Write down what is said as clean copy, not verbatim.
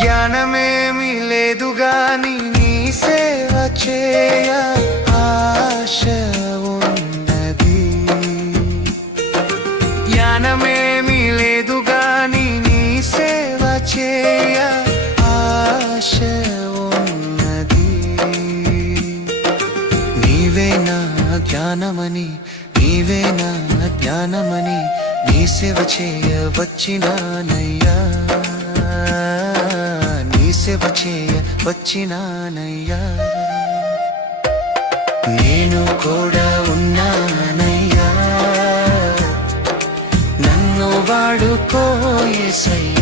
జ్ఞానమేమి లేదు గాని నీ సేవ చేయ ఆశ ఉన్నది. జ్ఞానమేమి లేదు గాని నీ సేవ చేయ ఆశ ఉన్నది. నీవే నా జ్ఞానమని, నీవే నా జ్ఞానమని నీ సేవ చేయ వచ్చినానయ్యా, నీ సేవ చేయ వచ్చినానయ్యా. నేను కూడా ఉన్నానయ్యా, నన్ను వాడుకో యేసయ్యా.